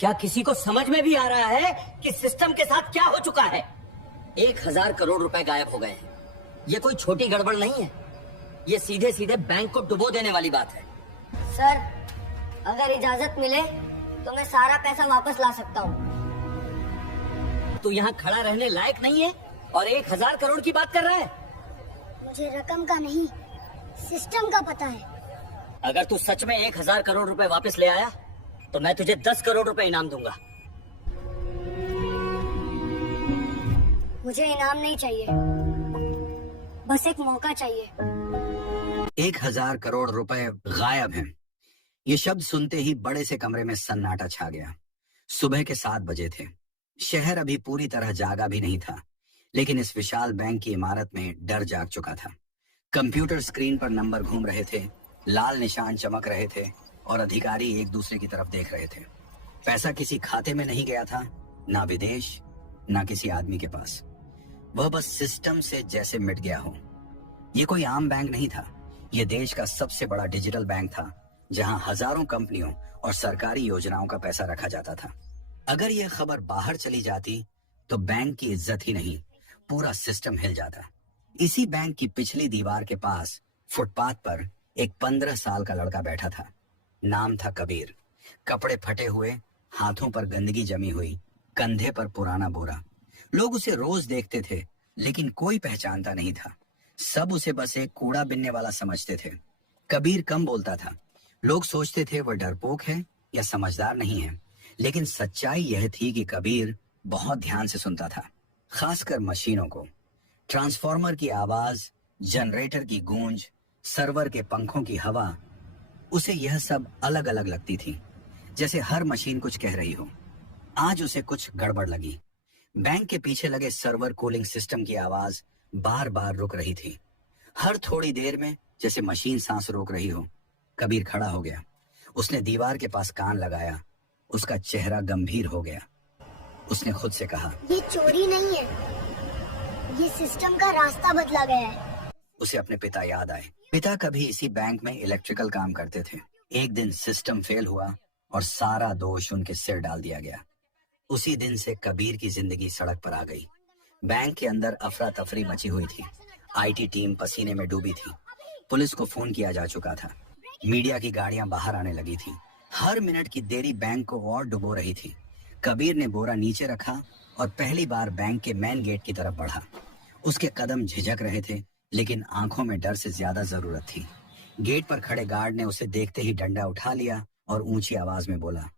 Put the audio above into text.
क्या किसी को समझ में भी आ रहा है कि सिस्टम के साथ क्या हो चुका है? 1000 करोड़ रुपए गायब हो गए हैं। ये कोई छोटी गड़बड़ नहीं है, ये सीधे सीधे बैंक को डुबो देने वाली बात है। सर, अगर इजाजत मिले तो मैं सारा पैसा वापस ला सकता हूँ। तू यहाँ खड़ा रहने लायक नहीं है और 1000 करोड़ की बात कर रहा है। मुझे रकम का नहीं, सिस्टम का पता है। अगर तू सच में 1000 करोड़ रुपए वापस ले आया तो मैं तुझे 10 करोड़ रुपए इनाम दूंगा। मुझे इनाम नहीं चाहिए, बस एक मौका चाहिए। 1000 करोड़ रुपए गायब हैं। ये शब्द सुनते ही बड़े से कमरे में सन्नाटा छा गया। सुबह के 7 बजे थे। शहर अभी पूरी तरह जागा भी नहीं था, लेकिन इस विशाल बैंक की इमारत में डर जाग चुका था। कंप्यूटर स्क्रीन पर नंबर घूम रहे थे, लाल निशान चमक रहे थे और अधिकारी एक दूसरे की तरफ देख रहे थे। पैसा किसी खाते में नहीं गया था, ना विदेश, ना किसी आदमी के पास। वह बस सिस्टम से जैसे मिट गया हो। ये कोई आम बैंक नहीं था, ये देश का सबसे बड़ा डिजिटल बैंक था, जहां हजारों कंपनियों और सरकारी योजनाओं का पैसा रखा जाता था। अगर यह खबर बाहर चली जाती तो बैंक की इज्जत ही नहीं, पूरा सिस्टम हिल जाता। इसी बैंक की पिछली दीवार के पास फुटपाथ पर एक 15 साल का लड़का बैठा था। नाम था कबीर। कपड़े फटे हुए, हाथों पर गंदगी जमी हुई, कंधे पर पुराना बोरा। लोग उसे रोज देखते थे, लेकिन कोई पहचानता नहीं था। सब उसे बस एक कूड़ा बिनने वाला समझते थे। कबीर कम बोलता था। लोग सोचते थे वह डरपोक है या समझदार नहीं है, लेकिन सच्चाई यह थी कि कबीर बहुत ध्यान से सुनता था, खासकर मशीनों को। ट्रांसफार्मर की आवाज, जनरेटर की गूंज, सर्वर के पंखों की हवा, उसे यह सब अलग अलग लगती थी, जैसे हर मशीन कुछ कह रही हो। आज उसे कुछ गड़बड़ लगी। बैंक के पीछे लगे सर्वर कूलिंग सिस्टम की आवाज बार बार रुक रही थी, हर थोड़ी देर में, जैसे मशीन सांस रोक रही हो। कबीर खड़ा हो गया। उसने दीवार के पास कान लगाया। उसका चेहरा गंभीर हो गया। उसने खुद से कहा, ये चोरी नहीं है, ये सिस्टम का रास्ता बदला गया है। उसे अपने पिता याद आए। पिता कभी इसी बैंक में इलेक्ट्रिकल काम करते थे। एक दिन सिस्टम फेल हुआ और सारा दोष उनके सिर डाल दिया गया। उसी दिन से कबीर की जिंदगी सड़क पर आ गई। बैंक के अंदर अफरा तफरी मची हुई थी। आईटी टीम पसीने में डूबी थी। पुलिस को फोन किया जा चुका था। मीडिया की गाड़ियां बाहर आने लगी थी। हर मिनट की देरी बैंक को और डुबो रही थी। कबीर ने बोरा नीचे रखा और पहली बार बैंक के मेन गेट की तरफ बढ़ा। उसके कदम झिझक रहे थे, लेकिन आंखों में डर से ज्यादा जरूरत थी। गेट पर खड़े गार्ड ने उसे देखते ही डंडा उठा लिया और ऊंची आवाज में बोला,